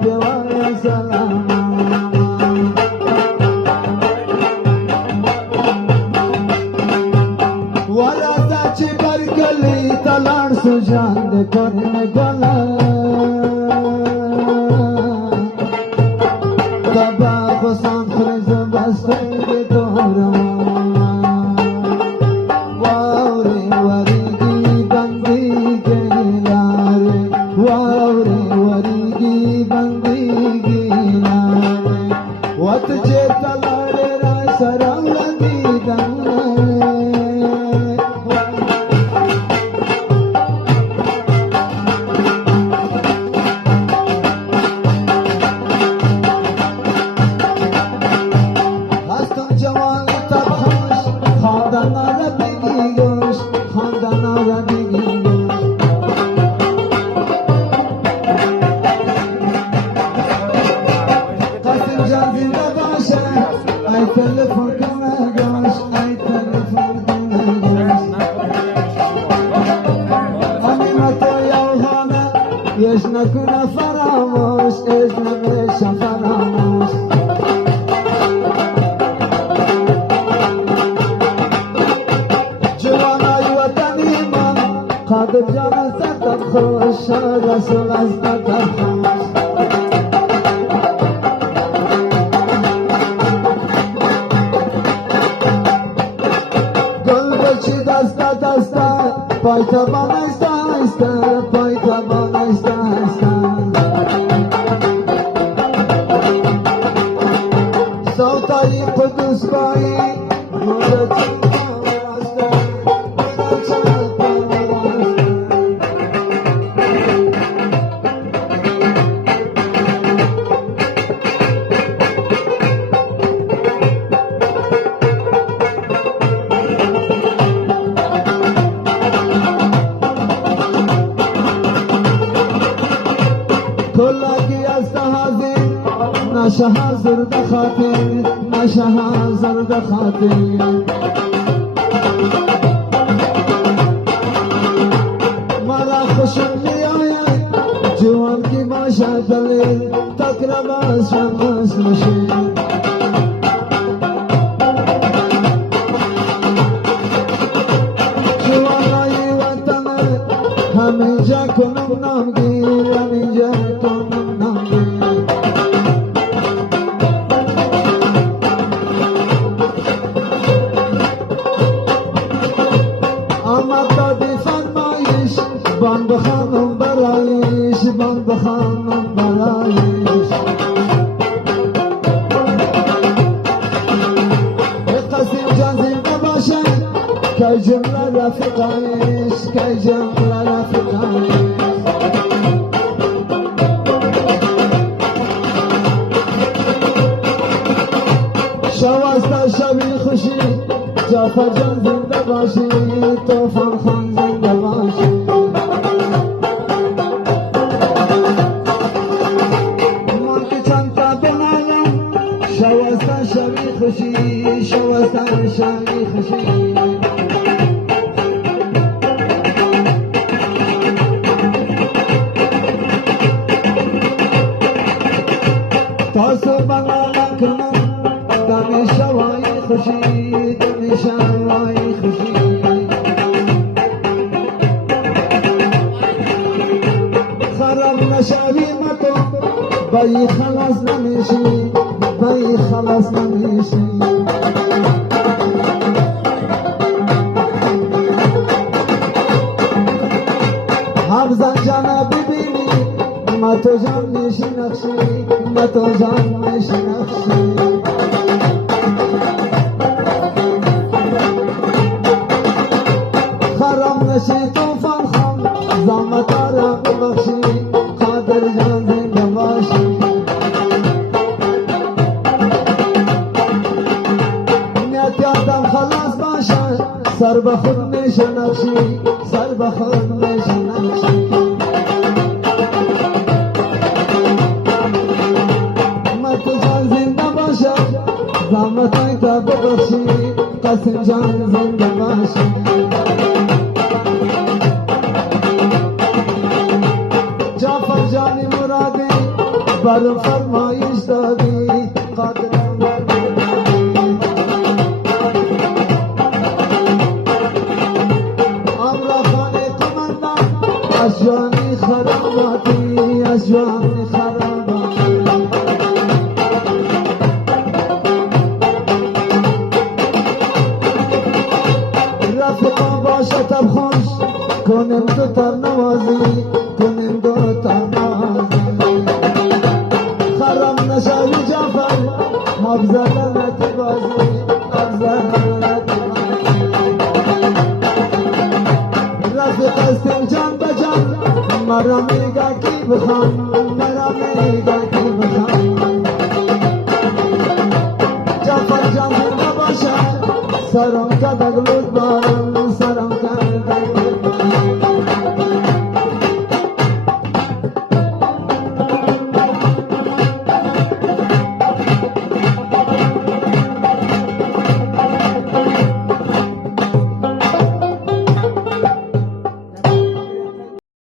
پیوای سلام والا سچ پر کلی تلان سجان دے کرن گلا تبا بسان خرز بسته دورا واوری وریگی بندی گلاره واوری وریگی بندی گلاره وات چه تلاره رای سرم لگیدن ايش نكون فراموش ايش نمشي فراموش جوانا وطني من قادر جانا ستر خوش رسول ستر خوش گل بچی دستا دستا پایتا بانستا استا پایتا بانستا صوتای قدوس بایی مولد كلك يستهزئ نشه زرد خاطر نشه زرد خاطر مرا خوشم میآید جوان کی باشد دلیل تقربا شمس نشین جوانای وطن همینجا کنم نامگیر همینجا کنم نامگیر بان بخانم برایش بان بخانم برایش قسم جان زنده باشه که جمله رفیقایش که جمله رفیقایش شوسته شبی خوشی جعفر جان زنده باشی طوفان خان زنده باشی شوستن شبی خوشی شوستن شبی خوشی تاسو بنالا کنم دمی شوای خوشی دمی شوای خوشی خراب نشوی متو بایی خلاص نمیشی بایی خلاص نمیشی حفظا جانا ببینی ما تو جان میشی نقشی ما تو جان میشی نقشی خرام نشی توفان خان زامتا را ببخشی قادر جان زنده باشی آدم خلاص باشه سر به خود میشه نقشی سر به خود میشه نقشی مرد جان زنده باشه زحمتای تا ببخشی قسم جان زنده باشه جعفر جانی مرادی بر فرمایش دادی قادرم امرا خان قمندان از جانی خراباتی از جانی خراباتی رفقا باشه تب خوش کنیم دو تر نوازی کنیم دو تر نوازی خرم نشوی جعفر مبزلنت بازی مبزلنت بازی رفق استیم جان بجان مرا میگه کی بخوان مرا میگه کی بخوان جعفر جان باشه سرم کدک لود بارم